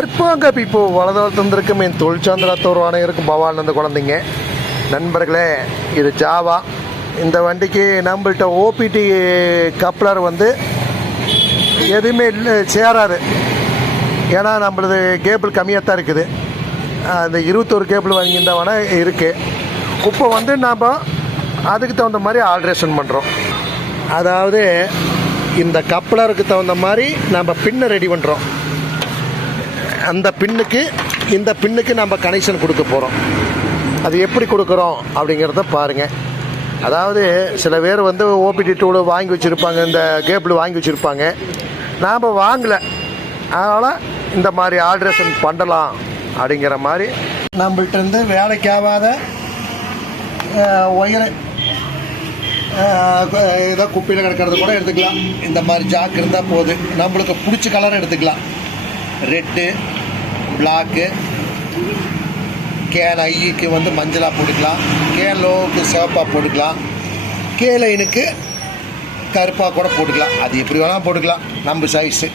கற்பாங்க இப்போ வளர்ந்துருக்கும் என் தொழிற்சாந்திரத்தோர் இருக்கும் பவானந்த குழந்தைங்க. நண்பர்களே இது ஜாவா. இந்த வண்டிக்கு நம்மள்கிட்ட ஓபிடி கப்ளர் வந்து எதுவுமே இல்லை சேராது. ஏன்னா நம்மளது கேபிள் கம்மியாக தான் இருக்குது. அந்த இருபத்தொரு கேபிள் வாங்கியிருந்தா இருக்குது இப்போ வந்து நாம் அதுக்கு தகுந்த மாதிரி ஆல்ட்ரேஷன் பண்ணுறோம் அதாவது இந்த கப்ளருக்கு தகுந்த மாதிரி நம்ம பின்னை ரெடி பண்ணுறோம் அந்த பின்னுக்கு இந்த பின்னுக்கு நம்ம கனெக்ஷன் கொடுக்க போகிறோம் அது எப்படி கொடுக்குறோம் அப்படிங்கிறத பாருங்கள் அதாவது சில பேர் வந்து ஓபிடி டூலு வாங்கி வச்சுருப்பாங்க இந்த கேபிள் வாங்கி வச்சுருப்பாங்க. நாம் வாங்கலை. அதனால் இந்த மாதிரி ஆல்ட்ரேஷன் பண்ணலாம் அப்படிங்கிற மாதிரி. நம்மள்ட்ட இருந்து வேலைக்காகாத ஒயரை ஏதோ குப்பையில் கிடக்கிறது கூட எடுத்துக்கலாம். இந்த மாதிரி ஜாக் இருந்தால் போதும். நம்மளுக்கு பிடிச்ச கலர் எடுத்துக்கலாம். ரெட்டு பிளாக்கு கேன் ஐக்கு வந்து மஞ்சளாக போட்டுக்கலாம். கேன் லோவுக்கு சிவப்பாக போட்டுக்கலாம். கே லைனுக்கு கருப்பாக கூட போட்டுக்கலாம். அது எப்படி வேணால் போட்டுக்கலாம். நம்ம சைஸு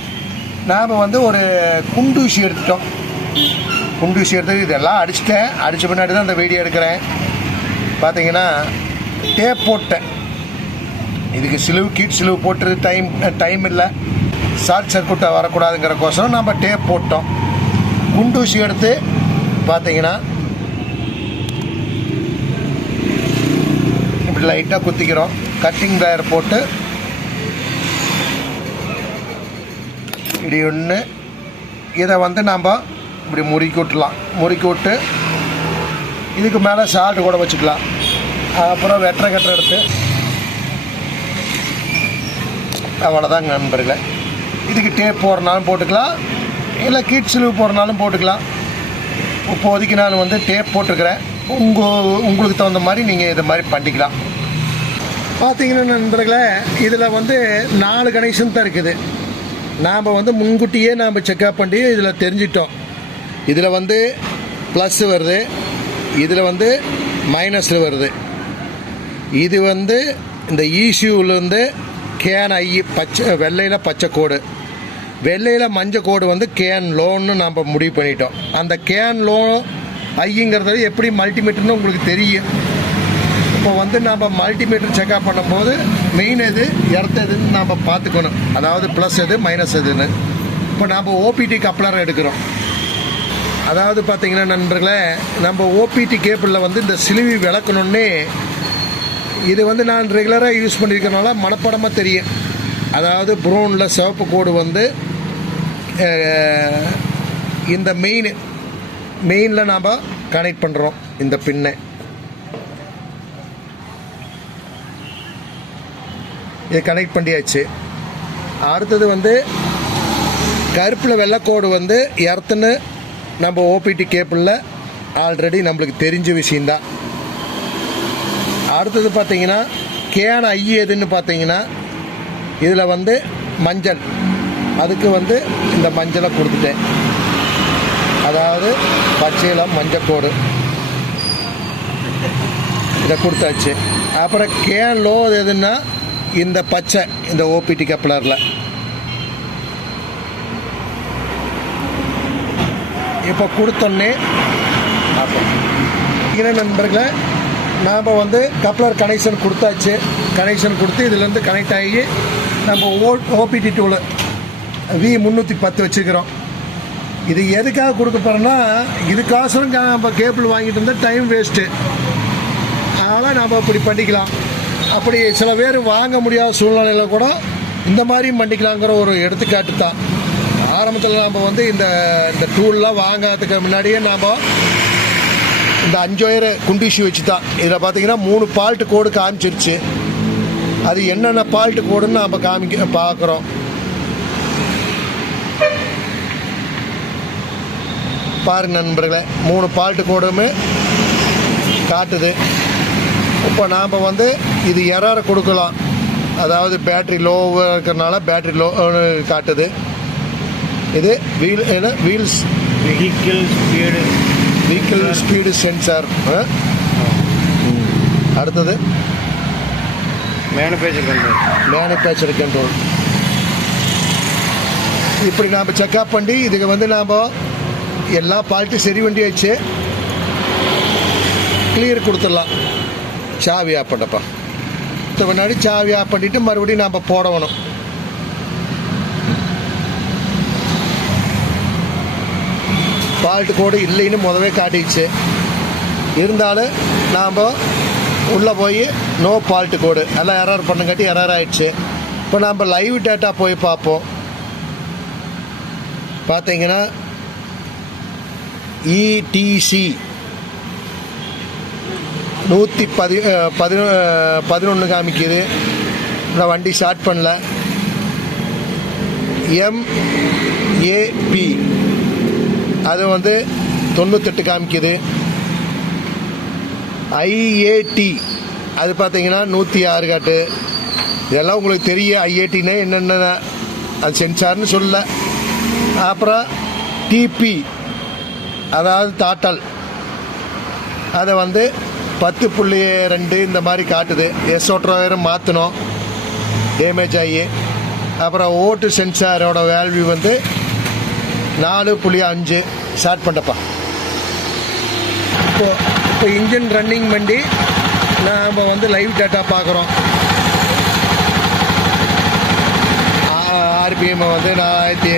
நாம் வந்து ஒரு குண்டூசி எடுத்துட்டோம். குண்டூசி எடுத்து இதெல்லாம் அடிச்சிட்டேன். அடித்த பின்னாடி தான் இந்த வீடியோ எடுக்கிறேன். பார்த்தீங்கன்னா டேப் போட்டேன். இதுக்கு சிலுவு கீட் சிலுவு போட்டு டைம் டைம் இல்லை. ஷார்ட் சர்க்கியூட்டை வரக்கூடாதுங்கிறக்கோசரம் நம்ம டேப் போட்டோம். குண்டூசி எடுத்து பார்த்தீங்கன்னா இப்படி லைட்டாக குத்திக்கிறோம். கட்டிங் டயர் போட்டு இப்படி ஒன்று இதை வந்து நாம் இப்படி முறுக்கி விட்டுலாம். முறுக்கி விட்டு இதுக்கு மேலே சால்ட் கூட வச்சுக்கலாம். அப்புறம் வெட்டரை கட்டரை எடுத்து அவ்வளோதாங்க நண்பர்களே. இதுக்கு டேப் போடுறனாலும் போட்டுக்கலாம். இல்லை கீட் சிலுவு போடுறனாலும் போட்டுக்கலாம். இப்போதைக்கு நான் வந்து டேப் போட்டிருக்கிறேன். உங்கள் உங்களுக்கு தகுந்த மாதிரி நீங்கள் இது மாதிரி பண்ணிக்கலாம். பார்த்தீங்கன்னா நண்பர்களே இதில் வந்து நாலு கனெக்ஷன் தான் இருக்குது. நாம் வந்து முன்கூட்டியே நாம் செக்அப் பண்ணி இதில் தெரிஞ்சிட்டோம். இதில் வந்து ப்ளஸ் வருது. இதில் வந்து மைனஸில் வருது. இது வந்து இந்த இசியூலேருந்து கேன் ஐ பச்சை வெள்ளையில் பச்சை கோடு. வெள்ளையில் மஞ்சள் கோடு வந்து கேன் லோன்னு நம்ம முடிவு பண்ணிட்டோம். அந்த கேன் லோன் ஐங்கிறது எப்படி மல்டிமீட்டர்னு உங்களுக்கு தெரியும். இப்போ வந்து நம்ம மல்டிமீட்டர் செக்அப் பண்ணும்போது மெயின் எது இடத்த எதுன்னு நம்ம பார்த்துக்கணும். அதாவது ப்ளஸ் எது மைனஸ் எதுன்னு. இப்போ நம்ம ஓபிடி கப்ளர் எடுக்கிறோம். அதாவது பார்த்தீங்கன்னா நண்பர்களே நம்ம ஓபிடி கேபிளில் வந்து இந்த சிலுவி விளக்கணுன்னே இது வந்து நான் ரெகுலராக யூஸ் பண்ணியிருக்கனால மனப்படமாக தெரியும். அதாவது ப்ரௌனில் சிவப்பு கோடு வந்து இந்த மெயின் மெயினில் நாம் கனெக்ட் பண்ணுறோம் இந்த பின்னை. இது கனெக்ட் பண்ணியாச்சு. அடுத்தது வந்து கருப்பில் வெள்ளைக்கோடு வந்து எர்த்துன்னு நம்ம ஓபிடி கேபிளில் ஆல்ரெடி நம்மளுக்கு தெரிஞ்ச விஷயந்தான் அடுத்தது பார்த்தீங்கன்னா கேன் ஐ எதுன்னு பார்த்தீங்கன்னா இதில் வந்து மஞ்சள். அதுக்கு வந்து இந்த மஞ்சளை கொடுத்துட்டேன். அதாவது பச்சையில் மஞ்சக்கோடு இதை கொடுத்தாச்சு. அப்புறம் கேன் லோ எதுன்னா இந்த பச்சை இந்த ஓபிடி கப்ளரில் இப்போ கொடுத்தோன்னே அப்போ. இன நண்பர்களை நாம் வந்து கப்ளர் கனெக்ஷன் கொடுத்தாச்சு. கனெக்ஷன் கொடுத்து இதுலேருந்து கனெக்ட் ஆகி நம்ம ஓ ஓபிடி டூலு வி முந்நூற்றி பத்து வச்சுக்கிறோம் இது எதுக்காக கொடுக்க போகிறோன்னா இதுக்காசரம் கா- நம்ம கேபிள் வாங்கிட்டு இருந்தால் டைம் வேஸ்ட்டு அதனால் நம்ம இப்படி பண்ணிக்கலாம். அப்படி சில பேர் வாங்க முடியாத சூழ்நிலையில் கூட இந்த மாதிரியும் பண்ணிக்கலாங்கிற ஒரு எடுத்துக்காட்டு தான். ஆரம்பத்தில் நாம் வந்து இந்த இந்த டூல்லாம் வாங்காததுக்கு முன்னாடியே நாம் இந்த அஞ்சு ஒயர் குண்டிஷி வச்சு தான் இதில் பார்த்தீங்கன்னா மூணு பால்ட்டு கோடு காமிச்சிருச்சு. அது என்னென்ன பால்ட்டு கோடுன்னு நம்ம காமிக்க பார்க்குறோம். பாருங்க நண்பர்களே மூணு பால்ட்டு கோடுமே காட்டுது. இப்போ நாம் வந்து இது எரரை கொடுக்கலாம். அதாவது பேட்ரி லோவாக இருக்கிறனால பேட்ரி லோ காட்டுது. இது வீல் என்ன? Wheels vehicle speed vehicle speed sensor அடுத்தது. மேனுஃபேக்சர் கண்ட்ரோல் மேனுஃபேக்சர் கண்ட்ரோல் இப்படி நாம் செக்அப் பண்ணி இதுக்கு வந்து நாம் எல்லா பால்ட்டும் சரி வண்டி வச்சு கிளியர் கொடுத்துடலாம். சாவி ஆஃப் பண்ணப்பா. முன்னாடி சாவி ஆஃப் பண்ணிவிட்டு மறுபடியும் நாம் போடணும். பால்ட்டு கோடு இல்லைன்னு முதவே காட்டிடுச்சு. இருந்தாலும் நாம் உள்ளே போய் நோ ஃபால்ட் கோடு எல்லாம் எரர் பண்ணுங்காட்டி எரர் ஆயிடுச்சு. இப்போ நம்ம லைவ் டேட்டா போய் பார்ப்போம். பார்த்தீங்கன்னா இடிசி நூற்றி பதி பதினொ பதினொன்று காமிக்குது. நான் வண்டி ஸ்டார்ட் பண்ணல. எம்ஏபி அது வந்து தொண்ணூத்தெட்டு காமிக்குது. ஐஏடி அது பார்த்தீங்கன்னா நூற்றி ஆறு காட்டு. இதெல்லாம் உங்களுக்கு தெரியும் ஐஏடினா என்னென்ன அது சென்சார்னு சொல்ல அப்புறம் டிபி அதாவது தாட்டல். அதை வந்து பத்து புள்ளி ரெண்டு இந்த மாதிரி காட்டுது. எஸ் வேறு மாற்றணும் டேமேஜ் ஆகி. அப்புறம் ஓட்டு சென்சாரோட வேல்யூ வந்து நாலு புள்ளி அஞ்சு. ஸ்டார்ட் பண்ணப்பா இப்போ இப்போ இன்ஜின் ரன்னிங் பண்ணி நாம் வந்து லைவ் டேட்டா பார்க்குறோம். ஆர்பிஎம் வந்து ஆயிரத்தி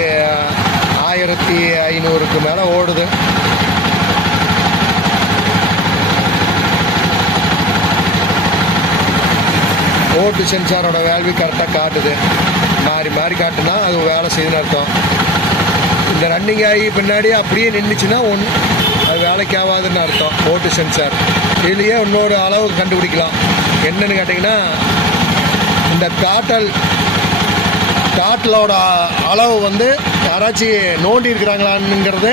ஆயிரத்தி ஐநூறுக்கு மேலே ஓடுது. ஓட்டு சென்சாரோட வேல்வி கரெக்டாக காட்டுது. மாறி மாறி காட்டுனா அது வேலை செய்யுதுன்னு அர்த்தம். இந்த ரன்னிங் ஆகி பின்னாடி அப்படியே நின்றுச்சுன்னா ஒன்று அது வேலைக்கு ஆகாதுன்னு அர்த்தம் ஓட்டு சென்சார் இதுலேயே இன்னொரு அளவு கண்டுபிடிக்கலாம். என்னன்னு கேட்டிங்கன்னா இந்த காட்டல் காட்டலோட அளவு வந்து யாராச்சும் நோண்டி இருக்கிறாங்களான்னுங்கிறது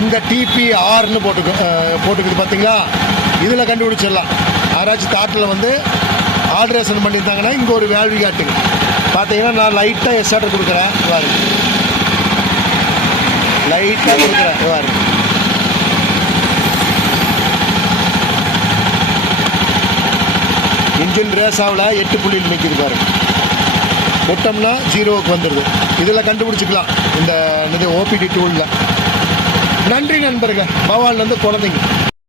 இந்த டிபிஆர்னு போட்டுக்கு போட்டுக்குது பார்த்தீங்களா இதில் கண்டுபிடிச்சிடலாம். யாராச்சும் காட்டில் வந்து ஆல்ட்ரேஷன் பண்ணியிருந்தாங்கன்னா இங்கே ஒரு வேல்வி காட்டுங்க பார்த்தீங்கன்னா நான் லைட்டாக எஸ்ஆர்டர் கொடுக்குறேன் பாருங்க. லைட்டாக கொடுக்குறேன் வாருங்க இன்ஜின் ரேஸ் ஆகல எட்டு புள்ளியில் நிற்கிது பாருங்க விட்டோம்னா ஜீரோவுக்கு வந்துடுது. இதில் கண்டுபிடிச்சிக்கலாம் இந்த என்னது ஓபிடி டூலில். நன்றி நண்பர்கள். பவால் குழந்தைங்க.